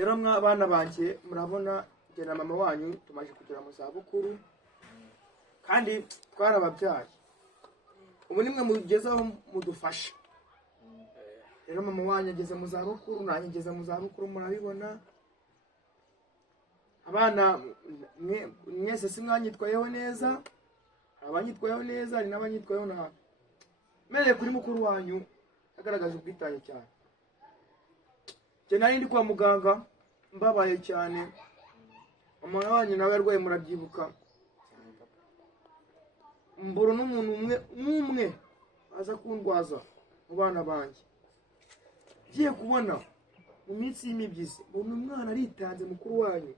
rero bana banjye murabona njye na mama wanyu tumaze kugera mu zabukuru kandi twarababyaye ubu nimwe mugezaho mudufasha rero mama wanyu ageze mu zabukuru nanjye ngeze mu zabukuru murabibona abana mwese si mwanyitwayeho neza abanyitwayeho neza hari n'abanyitwayeho nabi mereye kuri mukuru wanyu agaragaje ubwitange cyane njye nari ndi kwa muganga mbabaye cyane mama wanyu nawe yarwaye murabyibuka mbura n'umuntu umwe aza kundwaza mu bana banjye ngiye kubona mu minsi y'imibyizi mbona umwana aritanze mukuru wanyu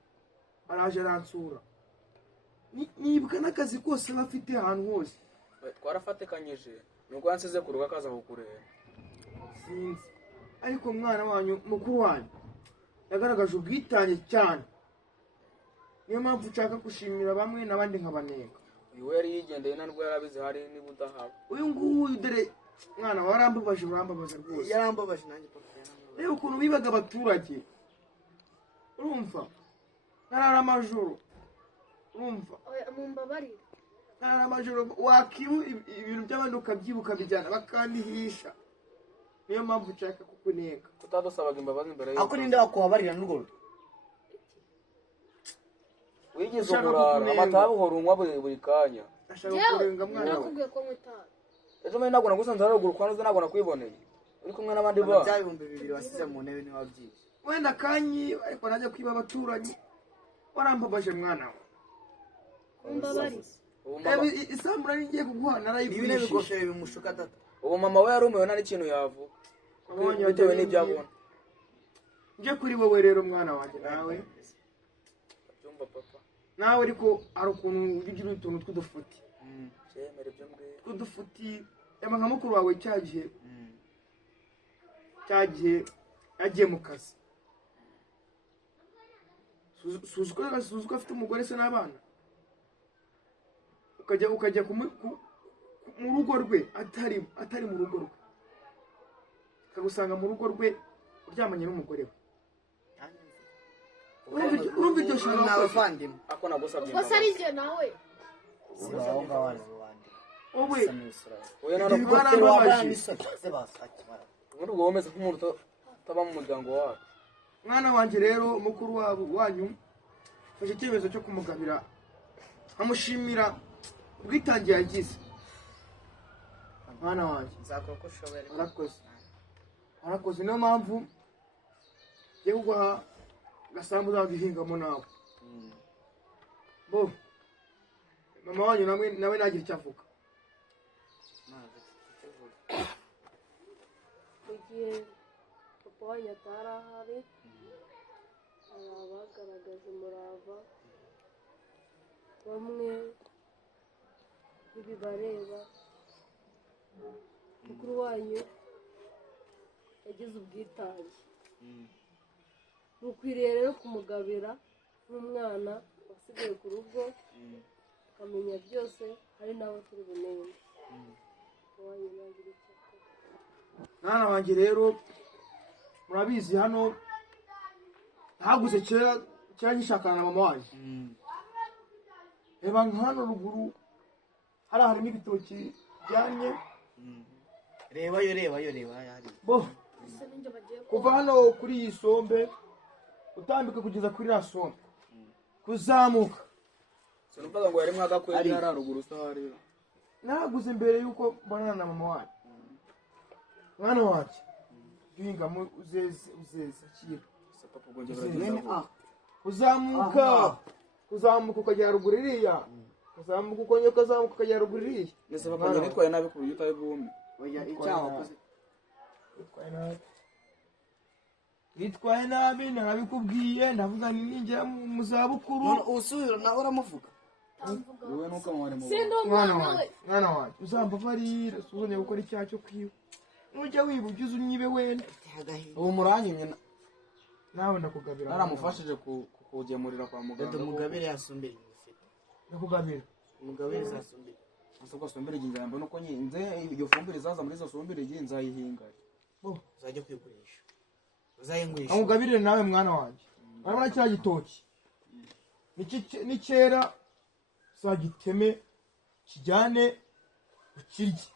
araje aransura nibuka n'akazi kose bafite ahantu hose twarafatikanyije nubwo yansize ku rugo akaza kukureba sinzi ariko umwana wanyu mukuru wanyu yagaragaje ubwitange cyane niyo mpamvu nshaka gushimira bamwe n'abandi nkabanenga uyu we yari yigendeye nta nubwo yarabizi hari niba udahaba uyu nguyu dore mwana warambabaje urambabaza rwose yarambabaje nanjye papa yarambabaje reba ukuntu bibaga abaturage urumva ntarara amajoro urumva mumbabarire ntarara amajoro wakibu ibintu by'abandi ukabyibuka bijyana bakandihisha niyo mpamvu nshaka kukunenga kutadusabaga imbabazi imbere ako ninde wakubabarira n'urwo wigeze umurara amatabi uhora unywa buri kanya ashaka kurenga mwana we nakubwiye ko mwitaha ejo muri ntabwo nagusanze haruguru kwa nuze ntabwo nakwiboneye uri kumwe n'abandi bana bya 2,000 wasize mu ntebe ntiwabyize wenda kanyi ariko najya kwiba abaturanyi warambabaje mwana we mumbabarire isambu nari ngiye kuguha ibi narayigurishije n'ibigofero bimushuka tata ubu mama we yarumiwe nta n'ikintu yavuga bitewe n'ibyo abona njye kuri wowe rero mwana wanjye nawe byumva papa nawe ariko hari ukuntu ugira utuntu tw'udufuti cyemere ibyo mbwira tw'udufuti yaba nka mukuru wawe cyagihe yagiye mu kazi suzi ko afite umugore se n'abana ukajya mu rugo rwe atari mu rugo rwe akagusanga mu rugo rwe uryamanye n'umugore we urumva iryo shaka n'abavandimwe ako nagusabye ubwo se ari njye nawe aho ngaho ari wandi wowe oya none Ibyo ko barababaje. ubundi ubwo womeze nk'umuntu utaba mu muryango wacu mwana wanjye rero mukuru wanyu mfashe icyemezo cyo kumugabira nkamushimira ubwitange yagize mwana wanjye nzakora uko ushoboye warakoze niyo mpamvu ngiye kuguha agasambu uzagihingamo nawe bo mama wanyu nawe nagira icyo avuga mu gihe papa wanyu atari ahari hari abagaragaza umurava bamwe ntibibareba mukuru wanyu yagize ubwitange mukwiriye rero kumugabira nk'umwana wasigaye ku rugo akamenya byose hari n'abo turi bumenye wanyu nagira icyo akora mwana wanjye rero murabizi hano nahaguze kera ngishakana na mama wanyu reba nka hano ruguru harimo ibitoki byanye rebayo hari bo ese ninjye bagiye kuva hano kuri iyi sombe utambika kugeza kuri iriya sombe kuzamuka sinumvaga ngo yari mwagakwezi hari haruguru usahari nahaguze mbere y'uko mbonana na mama wanyu mwana wanjye duhingamo uzeze akira papa ubwo njye baragize kuzamuka ukagera ruguru iriya ukazamuka ukagera ruguru iriya ndetse papa njye nitwaye nabi ku buryo utari bwume oya icyaha wakoze witwaye nabi narabikubwiye ndavuga ninjira mu zabukuru none usubira nawe uramuvuga wowe nuko amare mu sindi mwana umwana we wanjye mwana wanjye uzambabarira usubire gukora icyaha cyo kwiba nujya wiba ujye unyibe wenda ubu muranyimye nawe ndakugabira naramufashije kugemurira kwa muganga dede umugabire yasumbira ingofero ndakugabira umugabire zasumbira asubwo asumbira igihe mbona uko nze iyo fumbire izaza muri izo fumbire igihe nzayihinga uzajya kwigurisha uzayingurisha amugabirire nawe mwana wanjye urabona cya gitoki ni cyera uzagiteme kijyane ukirye.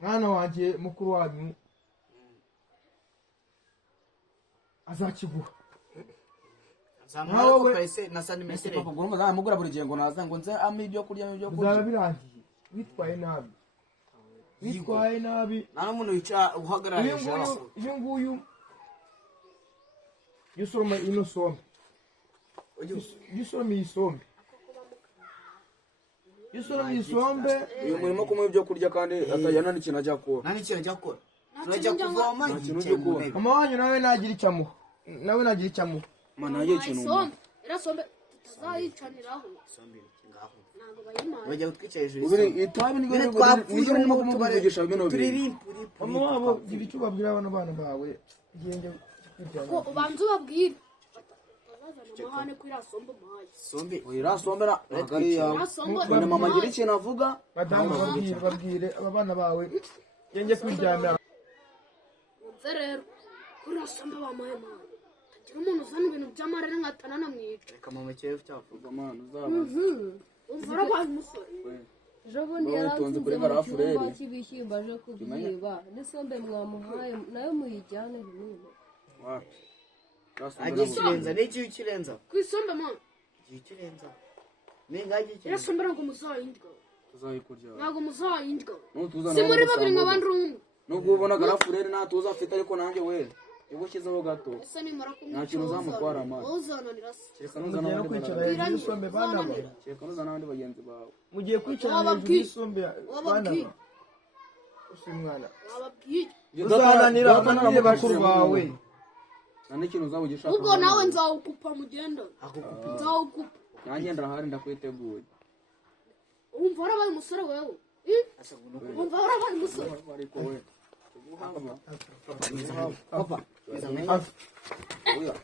Mwana wanjye mukuru wanyu azakiguha. Zamara ko price na santimetero. papa ngo muzamugura buri gihe ngo naza ngo nze ampa ibyo kurya n'ibyo kurya. Bizaba birangiye witwaye nabi. Witwaye nabi. Nta n'umuntu wicara uhagararije abaso. Uyu nguyu yusoroma ino sombe. Yusoroma iyi sombe. Yusoroma iyi sombe. Uyu murimo kumuha ibyo kurya kandi atajyana n'ikintu ajya kuba. Nta n'ikintu ajya gukora. Turajya kuvoma ikintu cyo kuba. Mama wanyu nawe nagira icyamuha. Nawe nagira icyamuha. Mana yagiye ikintu. Irasombe tutazayicaniraho. Sombe ngaho. Ntabwo bayimaye. Bajya gutwicaje Ubiri itabi ni twapfuye urimo kumuvugisha bino bintu. turirimpuri. Mama wabo gira icyo babwira abana bawe. Gende Ko ubanza ubabwire. Bazazana amahane kuri irasombe mayi. Sombe. Irasombe na agari yawe. Irasombe. Bana mama gira ikintu avuga. Madamu babwire aba bana bawe. Gende kwiryamira. Umve rero kuri irasombe bamaye mayi. Tagira umuntu uzana ibintu by'amarere nkatana namwica. Reka mama cyefu cyavuga. Mana uzaba. Umva arabaye umusore. ejo bundi yaransinze mu cyumba cy'ibishyimbo aje kubyiba n'isombe mwamuhaye nayo muyijyane rinini Wapi? Agiye kirenza n'iki kirenza? Ku isombe mama. Igihe kirenza. Ningaje kirenza. Irasombe ngo muzayindwa. Tuzayikurya. Ntabwo muzayindwa. No tuzana. Si muri babiri nk'abandi rumwe. Nubwo ubona garafurere nta tuza afite ariko nanjye we. Ubushyizeho gato. Ese nimara kumwica. Nta kintu uzamutwara amazi. Uzananira se. Kereka nuzana Mugiye no abandi kwicara bana. hejuru y'isombe bana bawe. Kereka nuzana abandi bagenzi bawe. Mugiye kwicara hejuru y'isombe bana bawe. Usi mwana. Wababwiye. Uzananira abandi bakuru bawe. Nande kintu uzabugishaka. Ubwo nawe nzawukupa mugenda. Akukupa. Nzawukupa. Nanjye ndahari ndakwiteguye. Umva warabaye umusore wewe. Umva warabaye umusore. Ariko we. Papa. Oya.